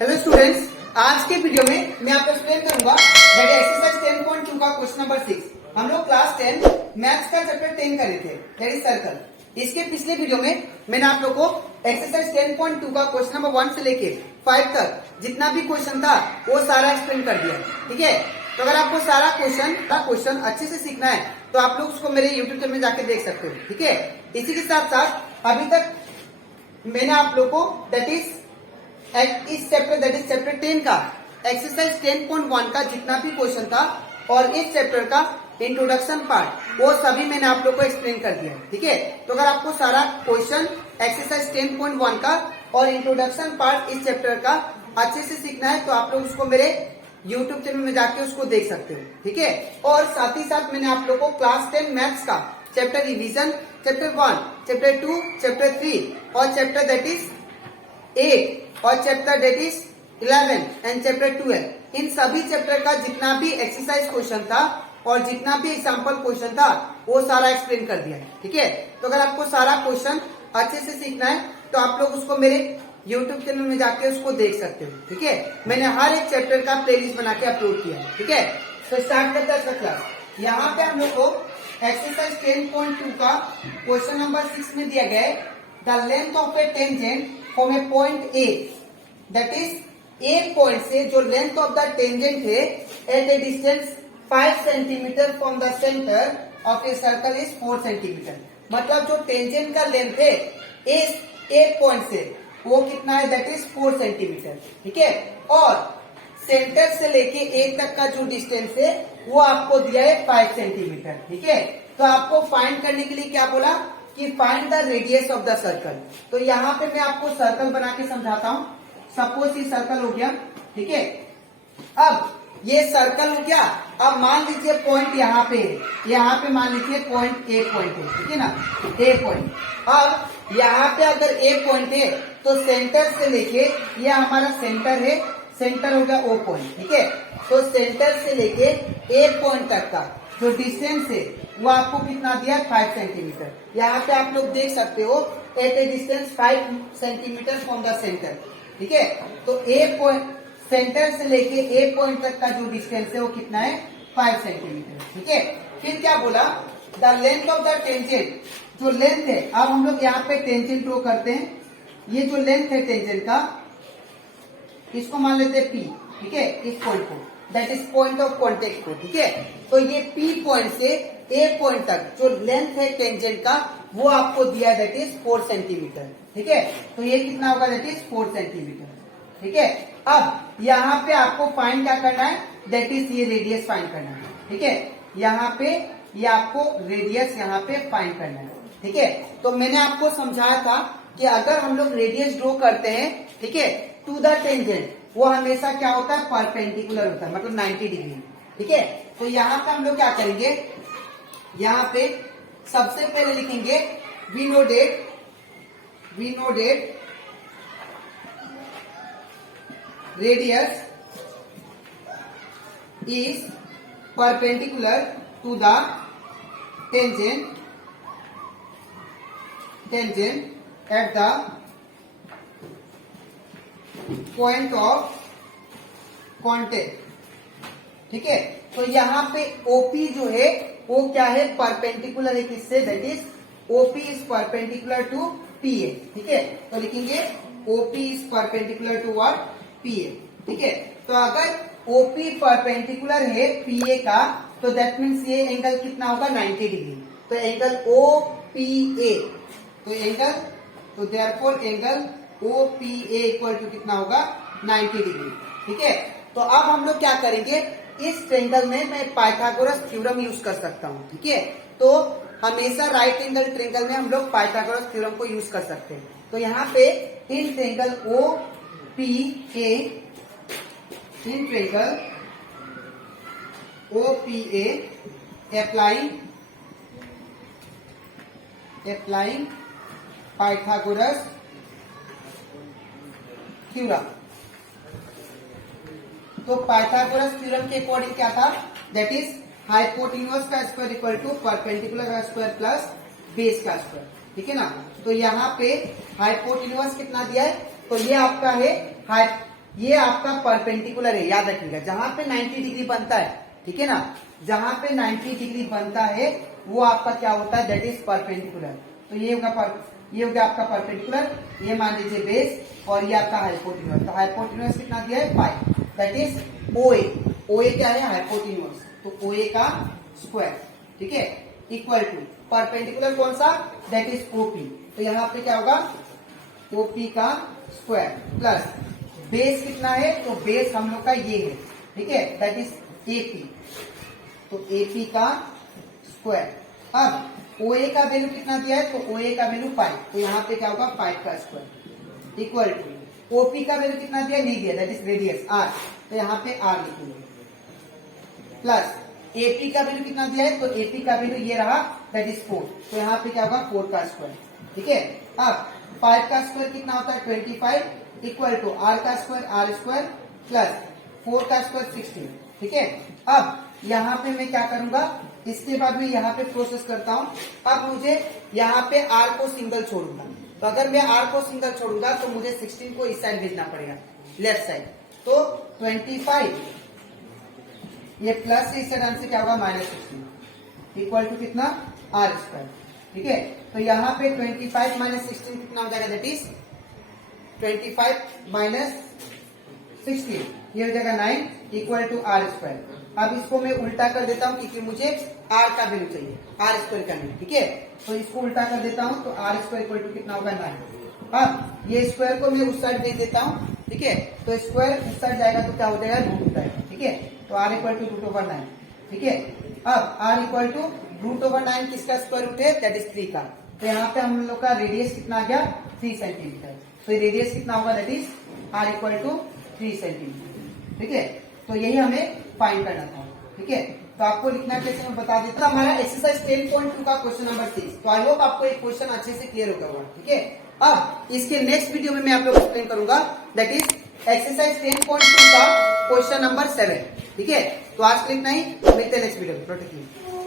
Hello students, आज के video में मैं आपको एक्सप्लेन करूंगा दैट एक्सरसाइज 10.2 का क्वेश्चन नंबर 6। हम लोग क्लास 10 मैथ्स का चैप्टर 10 करे थे, दैट इज सर्कल। इसके पिछले वीडियो में मैंने आप लोग को एक्सरसाइज 10.2 का क्वेश्चन नंबर 1 से लेके 5 तक जितना भी क्वेश्चन था वो सारा एक्सप्लेन कर दिया। ठीक है, तो अगर आपको सारा क्वेश्चन अच्छे से सीखना है तो आप लोग उसको मेरे यूट्यूब चैनल में जाके देख सकते हो। ठीक है, इसी के साथ साथ अभी तक मैंने आप लोग को दैट इज इस चैप्टर दैट इज चैप्टर 10 का एक्सरसाइज 10.1 का जितना भी क्वेश्चन था और इस चैप्टर का इंट्रोडक्शन पार्ट वो सभी मैंने आप लोग को एक्सप्लेन कर दिया। ठीक है, तो अगर आपको सारा क्वेश्चन एक्सरसाइज 10.1 का और इंट्रोडक्शन पार्ट इस चैप्टर का अच्छे से सीखना है तो आप लोग उसको मेरे यूट्यूब चैनल में जाके उसको देख सकते हो। ठीक है, और साथ ही साथ मैंने आप लोग को क्लास 10 मैथ्स का chapter revision chapter 1, chapter 2, chapter 3 और चैप्टर दैट इज 8 और chapter that is 11 and chapter 12 इन सभी चैप्टर का जितना भी एक्सरसाइज क्वेश्चन था और जितना भी एग्जाम्पल क्वेश्चन था वो सारा एक्सप्लेन कर दिया है। ठीक है, तो अगर आपको सारा क्वेश्चन अच्छे से सीखना है तो आप लोग उसको मेरे यूट्यूब चैनल में जाके उसको देख सकते हो। ठीक है, मैंने हर एक चैप्टर का प्लेलिस्ट बना के अपलोड किया है। ठीक है, तो स्टार्ट करते हैं क्लास। यहाँ पे हम लोग को एक्सरसाइज 10.2 का क्वेश्चन नंबर 6 में दिया गया है the length of a tangent from a point A, that is a point से जो लेंथ ऑफ द टेंजेंट है at a distance 5 centimetre from the centre of a circle is 4 centimetre. मतलब जो tangent का लेंथ है ए point से वो कितना है, दैट इज 4 सेंटीमीटर। ठीक है, और सेंटर से लेके ए तक का जो डिस्टेंस है वो आपको दिया है 5 सेंटीमीटर। ठीक है, तो आपको फाइंड करने के लिए क्या बोला कि find the radius of the circle. तो यहाँ पे मैं आपको सर्कल बना के समझाता हूँ। सपोज ये सर्कल हो गया। ठीक है, अब ये सर्कल हो गया। अब मान लीजिए पॉइंट यहाँ पे है, यहाँ पे मान लीजिए पॉइंट ए पॉइंट है। ठीक है ना, ए पॉइंट। अब यहाँ पे अगर ए पॉइंट है तो सेंटर से लेके ये हमारा सेंटर है, सेंटर हो गया ओ पॉइंट। ठीक है, तो सेंटर से लेके ए पॉइंट तक का जो डिस्टेंस है वो आपको कितना दिया, 5 सेंटीमीटर। यहाँ पे आप लोग देख सकते हो at a distance 5 centimetre from the centre. ठीक है, तो ए पॉइंट सेंटर से लेके ए पॉइंट तक का जो डिस्टेंस है वो कितना है, 5 सेंटीमीटर। ठीक है, फिर क्या बोला, the length of the tangent, जो लेंथ है। अब हम लोग यहाँ पे टेंजेंट ड्रॉ करते हैं। ये जो लेंथ है टेंजेंट का इसको मान लेते हैं पी। ठीक है, इस पॉइंट को that is point of contact को। ठीक है, तो ये पी पॉइंट से ए पॉइंट तक जो लेंथ है टेंजेंट का वो आपको दिया दैट इज 4 सेंटीमीटर। ठीक है, तो ये कितना होगा, दैट इज 4 सेंटीमीटर। ठीक है, अब यहाँ पे आपको फाइंड क्या करना है, दैट इज ये रेडियस फाइंड करना है। ठीक है, यहाँ पे ये आपको रेडियस यहाँ पे फाइंड करना है। ठीक है, तो मैंने आपको समझाया था कि अगर हम लोग रेडियस ड्रॉ करते हैं, ठीक है, टू द टेंजेंट, वो हमेशा क्या होता है, परपेंडिकुलर होता है, मतलब 90 डिग्री। ठीक है, तो यहाँ पे हम लोग क्या करेंगे, यहाँ पे सबसे पहले लिखेंगे we know that radius is perpendicular to the tangent at the point of contact. ठीक है, तो यहाँ पे ओपी जो है वो क्या है, परपेंडिकुलर है किससे, that is OP is perpendicular to PA. ठीक है, तो लिखेंगे OP is perpendicular to what, PA. ठीक है, तो अगर ओपी परपेंडिकुलर है पीए का तो दैट मीन्स ये एंगल कितना होगा, 90 डिग्री। तो एंगल ओपीए, तो therefore angle OPA equal to कितना होगा, 90 डिग्री। ठीक है, तो अब हम लोग क्या करेंगे, इस ट्रायंगल में मैं पाइथागोरस थ्योरम यूज कर सकता हूँ। ठीक है, तो हमेशा राइट एंगल ट्रायंगल में हम लोग पाइथागोरस थ्योरम को यूज कर सकते हैं। तो यहाँ पे in triangle OPA, in triangle OPA applying Pythagoras theorem. तो पाइथागोरस थ्योरम के अकॉर्डिंग क्या था, दैट इज हाइपोटेन्यूज का स्क्वायर इक्वल टू परपेंडिकुलर का स्क्वायर प्लस बेस का स्क्वायर। ठीक है ना, तो यहाँ पे हाइपोटेन्यूज कितना दिया है, तो ये आपका है ये आपका परपेंडिकुलर है, याद रखिएगा। जहां पे 90 डिग्री बनता है, ठीक है ना, जहां पे 90 डिग्री बनता है वो आपका क्या होता है, दैट इज परपेंडिकुलर। तो ये होगा आपका परपेंडिकुलर, ये मान लीजिए बेस, और ये आपका हाइपोटेन्यूज। तो हाइपोटेन्यूज कितना दिया है 5, दैट इज ओए। ओए क्या है, हाइपोटेन्यूज, तो ओए का स्क्वायर, ठीक है, इक्वल टू परपेंडिकुलर कौन सा, दैट इज ओपी। तो यहाँ पे क्या होगा, ओपी का स्क्वायर प्लस बेस कितना है, तो बेस हम लोग का ये है, ठीक है, दैट इज एपी। तो एपी का स्क्वायर। अब ओए का वैल्यू कितना दिया है, तो ओए का वैल्यू 5, तो यहाँ पे क्या होगा 5 का स्क्वायर इक्वल टू ओपी का वैल्यू कितना दिया, नहीं दिया, दैट इज रेडियस आर, तो यहाँ पे आर लिखेंगे, प्लस एपी का वैल्यू कितना दिया है, तो एपी का वैल्यू ये रहा, दैट इज 4, तो यहाँ पे क्या होगा 4 का स्क्वायर, ठीक है। अब 5 का स्क्वायर कितना होता है 25 इक्वल टू आर का स्क्वायर, आर स्क्वायर प्लस 4 का स्क्वायर 16, ठीक है। अब यहाँ पे मैं क्या करूंगा, इसके बाद मैं यहाँ पे प्रोसेस करता हूँ। अब मुझे यहाँ पे आर को सिंगल छोड़ूंगा, तो अगर मैं आर को सिंगल छोड़ूंगा तो मुझे 16 को इस साइड भेजना पड़ेगा, लेफ्ट साइड। तो 25 ये प्लस से इस साइड आंसर क्या होगा -16 इक्वल टू कितना, आर स्क्वायर, ठीक है। तो यहाँ पे 25 माइनस 16 कितना हो जाएगा, दैट इज 25 माइनस 16, ये हो जाएगा 9 इक्वल टू आर स्क्वायर। अब इसको मैं उल्टा कर देता हूँ क्योंकि मुझे आर का वैल्यू चाहिए, आर स्क्वायर का वैल्यू, ठीक है। तो इसको उल्टा कर देता हूँ, तो आर स्क्वायर इक्वल टू कितना होगा 9। अब ये स्क्वायर को मैं उस साइड भेज देता हूँ, ठीक है। तो स्क्वायर उस साइड जाएगा तो क्या हो जाएगा, रूट हो जाएगा, ठीक है। तो आर इक्वल टू √9, ठीक है। अब आर इक्वल टू √9 किसका स्क्वायर रूट है, दैट इज 3 का। तो यहाँ पे हम लोग का रेडियस कितना आ गया, 3 सेंटीमीटर। तो रेडियस कितना होगा, that is R equal to 3 centimetre, ठीक है। तो यही हमें फाइंड करना था, ठीक है। तो आपको लिखना कैसे मैं बता देता हूं। हमारा एक्सरसाइज 10.2 का क्वेश्चन नंबर 6। तो आई होप आपको एक क्वेश्चन अच्छे से क्लियर हो गया होगा, ठीक है। अब इसके नेक्स्ट वीडियो में मैं आप लोग को एक्सप्लेन करूंगा, दैट इज एक्सरसाइज 10.2 का क्वेश्चन नंबर 7, ठीक है। तो आज के लिए इतना ही, मिलते हैं नेक्स्ट वीडियो में।